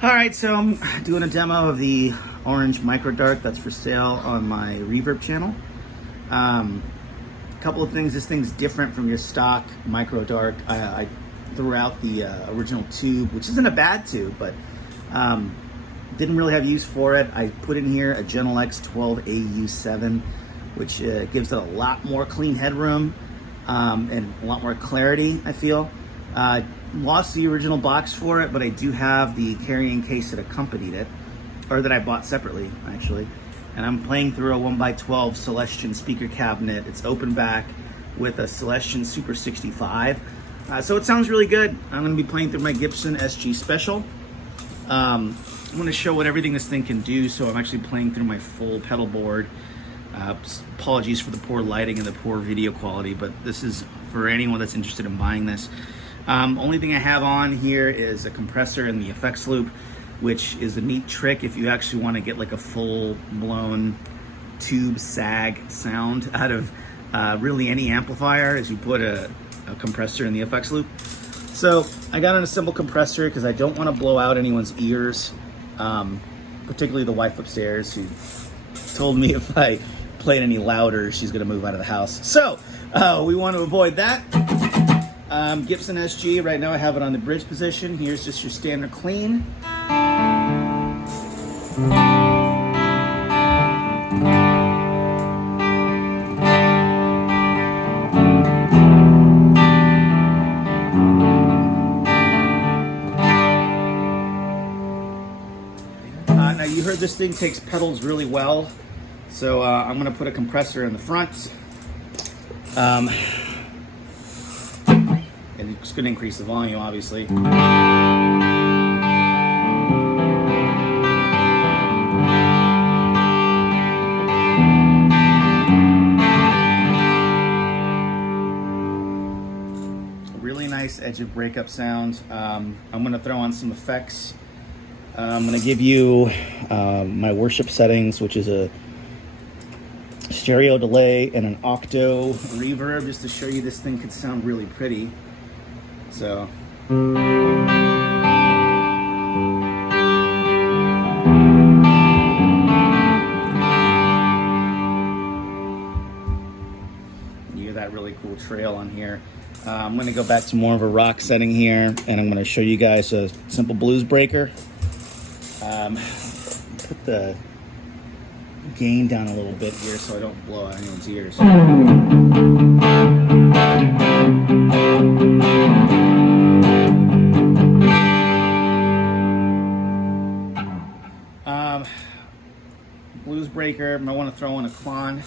All right, so I'm doing a demo of the orange micro dark that's for sale on my reverb channel. A couple of things. This thing's different from your stock micro dark. I threw out the original tube, which isn't a bad tube, but didn't really have use for it. I put in here a Genelex 12AU7, which gives it a lot more clean headroom and a lot more clarity, I feel. Lost the original box for it, but I do have the carrying case that accompanied it, or that I bought separately, actually. And I'm playing through a 1x12 Celestion speaker cabinet. It's open back with a Celestion Super 65. So it sounds really good. I'm gonna be playing through my Gibson SG Special. I'm gonna show what everything this thing can do, so I'm actually playing through my full pedal board. Apologies for the poor lighting and the poor video quality, but this is for anyone that's interested in buying this. Only thing I have on here is a compressor and the effects loop, which is a neat trick if you actually want to get like a full-blown tube sag sound out of really any amplifier, as you put a compressor in the effects loop. So I got on a simple compressor because I don't want to blow out anyone's ears, particularly the wife upstairs, who told me if I played any louder, she's going to move out of the house. So we want to avoid that. Gibson SG, right now I have it on the bridge position. Here's just your standard clean. Now you heard this thing takes pedals really well, so I'm going to put a compressor in the front. And it's going to increase the volume, obviously. Really nice edge of breakup sound. I'm going to throw on some effects. I'm going to give you my worship settings, which is a stereo delay and an octo reverb, just to show you this thing could sound really pretty. So you hear that really cool trail on here. I'm going to go back to more of a rock setting here, and I'm going to show you guys a simple blues breaker. Put the gain down a little bit here so I don't blow out anyone's ears. Blues breaker, I want to throw in a clon.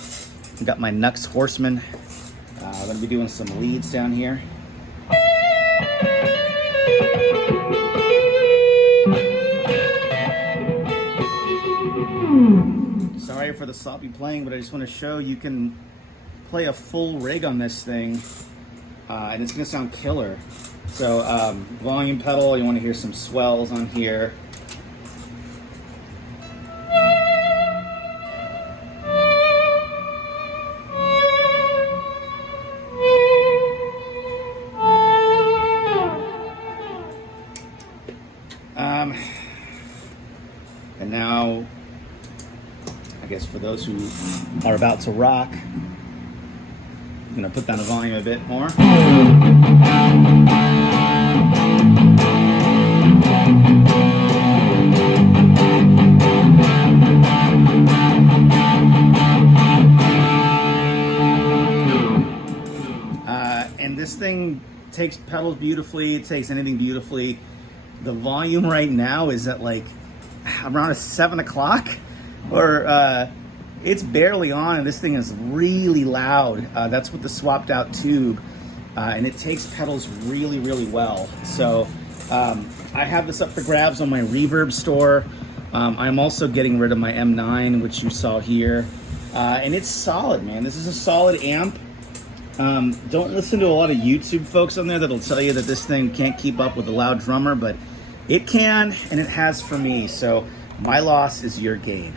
I've got my Nux Horseman. I'm going to be doing some leads down here. Sorry for the sloppy playing, but I just want to show you can play a full rig on this thing, and it's going to sound killer. So volume pedal, you want to hear some swells on here. And now, I guess for those who are about to rock, I'm going to put down the volume a bit more. And this thing takes pedals beautifully, it takes anything beautifully. The volume right now is at like around 7 o'clock, or it's barely on, and this thing is really loud. That's with the swapped out tube, and it takes pedals really, really well. So I have this up for grabs on my reverb store. I'm also getting rid of my M9, which you saw here, and it's solid, man. This is a solid amp. Don't listen to a lot of YouTube folks on there that'll tell you that this thing can't keep up with a loud drummer, but it can, and it has for me. So my loss is your gain.